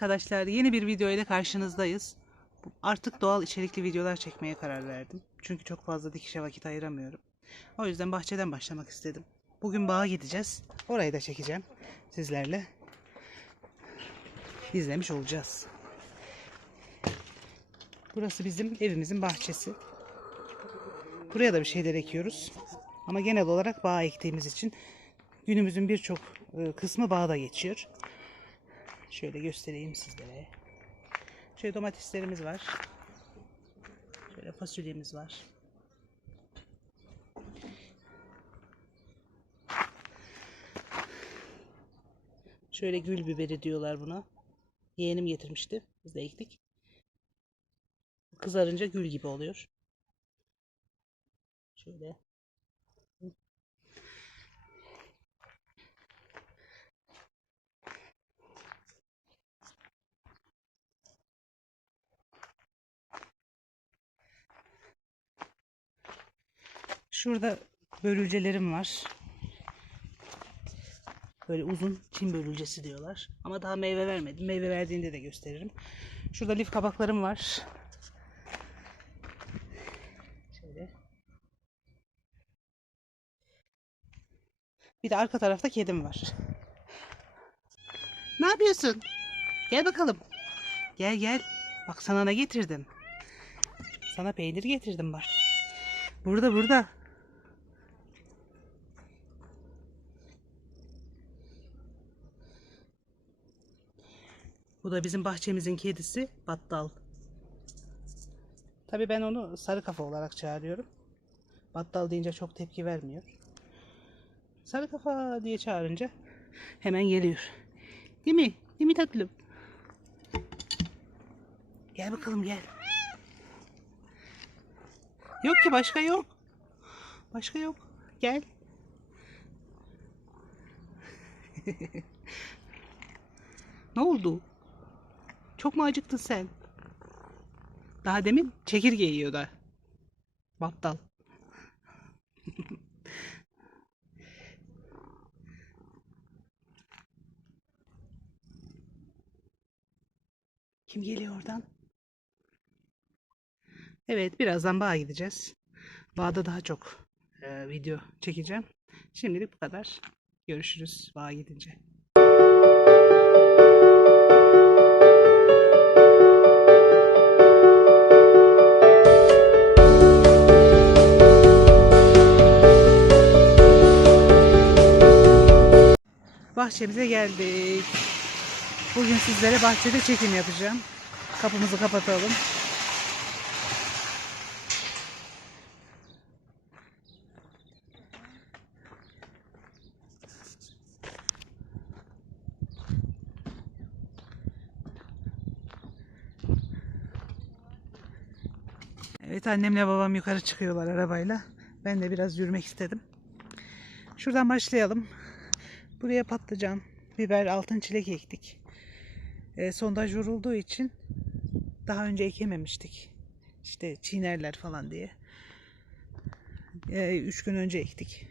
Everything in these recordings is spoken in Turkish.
arkadaşlar yeni bir video ile karşınızdayız. Artık doğal içerikli videolar çekmeye karar verdim. Çünkü çok fazla dikişe vakit ayıramıyorum. O yüzden bahçeden başlamak istedim. Bugün bağa gideceğiz. Orayı da çekeceğim sizlerle. İzlemiş olacağız. Burası bizim evimizin bahçesi. Buraya da bir şeyler ekiyoruz. Ama genel olarak bağ ektiğimiz için günümüzün birçok e, kısmı bağda geçiyor. Şöyle göstereyim sizlere. Şöyle domateslerimiz var. Şöyle fasulyemiz var. Şöyle gül biberi diyorlar buna. Yeğenim getirmişti. Biz de ektik. Kızarınca gül gibi oluyor. Şöyle. Şurada börülcelerim var. Böyle uzun Çin börülcesi diyorlar. Ama daha meyve vermedim. Meyve verdiğinde de gösteririm. Şurada lif kabaklarım var. Şöyle. Bir de arka tarafta kedim var. Ne yapıyorsun? Gel bakalım. Gel gel. Bak sana ne getirdim. Sana peynir getirdim bak. Burada burada. Bu da bizim bahçemizin kedisi Battal. Tabii ben onu sarı kafa olarak çağırıyorum. Battal deyince çok tepki vermiyor. Sarı kafa diye çağırınca hemen geliyor. Değil mi? Değil mi tatlım? Gel bakalım gel. Yok ki başka yok. Başka yok. Gel. ne oldu? Çok mu acıktın sen? Daha demin çekirge yiyor da. Battal. Kim geliyor oradan? Evet, birazdan bağa gideceğiz. Bağda daha çok e, video çekeceğim. Şimdilik bu kadar. Görüşürüz bağa gidince. Bahçemize geldik. Bugün sizlere bahçede çekim yapacağım. Kapımızı kapatalım. Evet annemle babam yukarı çıkıyorlar arabayla. Ben de biraz yürümek istedim. Şuradan başlayalım. Buraya patlıcan, biber, altın çilek ektik. E, sondaj vurulduğu için daha önce ekememiştik. İşte çiğnerler falan diye. E, üç gün önce ektik.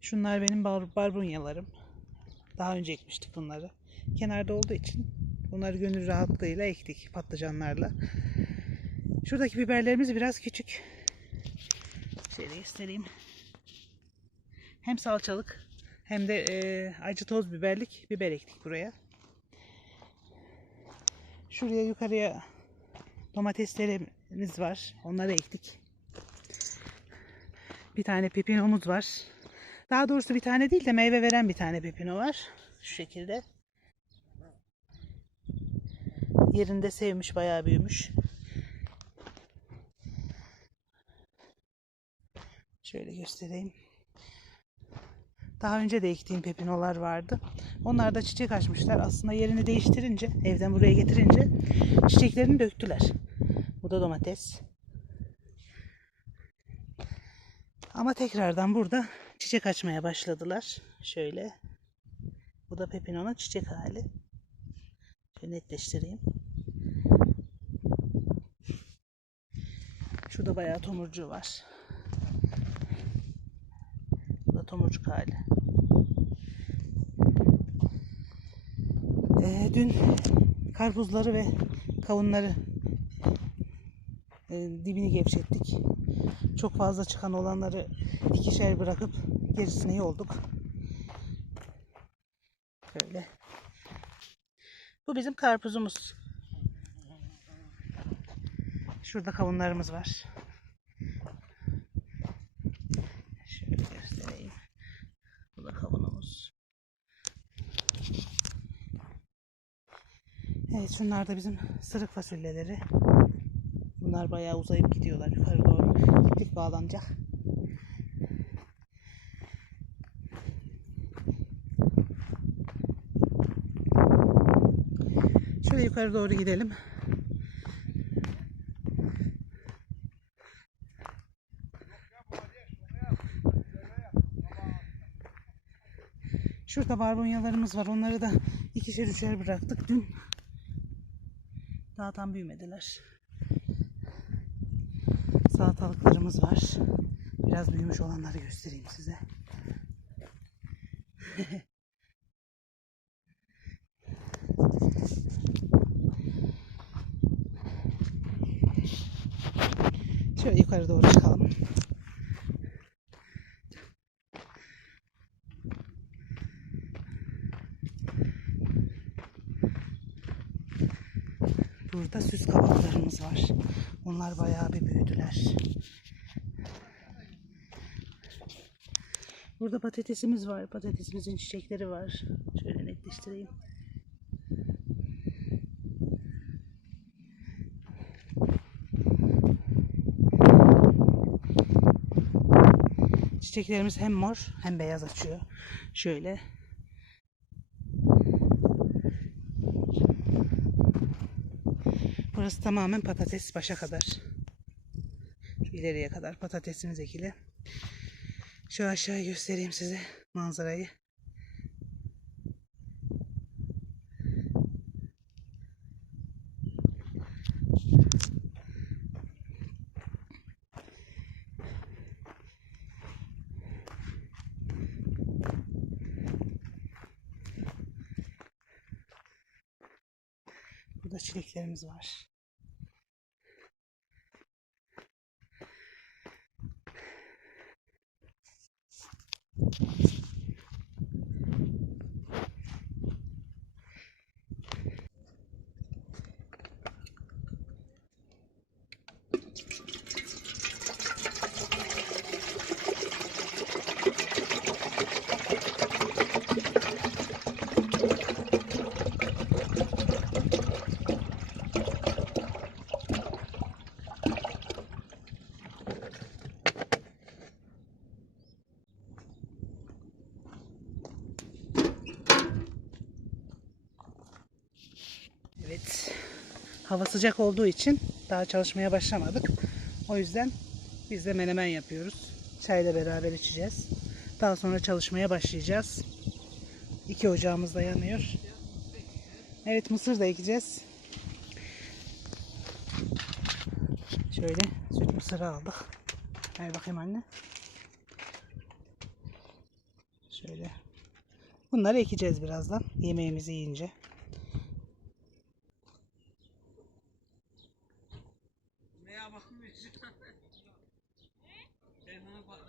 Şunlar benim bar barbunyalarım. Daha önce ekmiştik bunları. Kenarda olduğu için bunları gönül rahatlığıyla ektik patlıcanlarla. Şuradaki biberlerimiz biraz küçük. Şöyle göstereyim. Hem salçalık hem de e, acı toz biberlik biber ektik buraya. Şuraya yukarıya domateslerimiz var. Onları ektik. Bir tane pepinomuz var. Daha doğrusu bir tane değil de meyve veren bir tane pepino var. Şu şekilde. Yerinde sevmiş, bayağı büyümüş. Şöyle göstereyim. Daha önce de ektiğim pepinolar vardı. Onlar da çiçek açmışlar. Aslında yerini değiştirince, evden buraya getirince çiçeklerini döktüler. Bu da domates. Ama tekrardan burada çiçek açmaya başladılar. Şöyle. Bu da pepinonun çiçek hali. Şöyle netleştireyim. Şurada bayağı tomurcuğu var. Bu da tomurcuk hali. Ee, dün karpuzları ve kavunları e, dibini gevşettik. Çok fazla çıkan olanları ikişer bırakıp gerisine yolduk. Böyle. Bu bizim karpuzumuz. Şurada kavunlarımız var. Şöyle göstereyim. Bu da kavunumuz. Evet şunlar da bizim sırık fasulyeleri. Bunlar bayağı uzayıp gidiyorlar yukarı doğru. Dik bağlanacak. Şöyle yukarı doğru gidelim. Şurada barbunyalarımız var. Onları da ikişer üçer bıraktık dün. Daha tam büyümediler. Salatalıklarımız var. Biraz büyümüş olanları göstereyim size. Şöyle yukarı doğru çıkalım. Burada süs kabaklarımız var. Onlar bayağı bir büyüdüler. Burada patatesimiz var. Patatesimizin çiçekleri var. Şöyle netleştireyim. Çiçeklerimiz hem mor hem beyaz açıyor. Şöyle. Burası tamamen patates başa kadar. Şu ileriye kadar patatesimiz ekili. Şu aşağıya göstereyim size manzarayı. Burada çileklerimiz var. Hava sıcak olduğu için daha çalışmaya başlamadık. O yüzden biz de menemen yapıyoruz. Çayla beraber içeceğiz. Daha sonra çalışmaya başlayacağız. İki ocağımız da yanıyor. Evet mısır da ekeceğiz. Şöyle süt mısırı aldık. Ver bakayım anne. Şöyle. Bunları ekeceğiz birazdan. Yemeğimizi yiyince. bakmıyor şu an. Telefona bak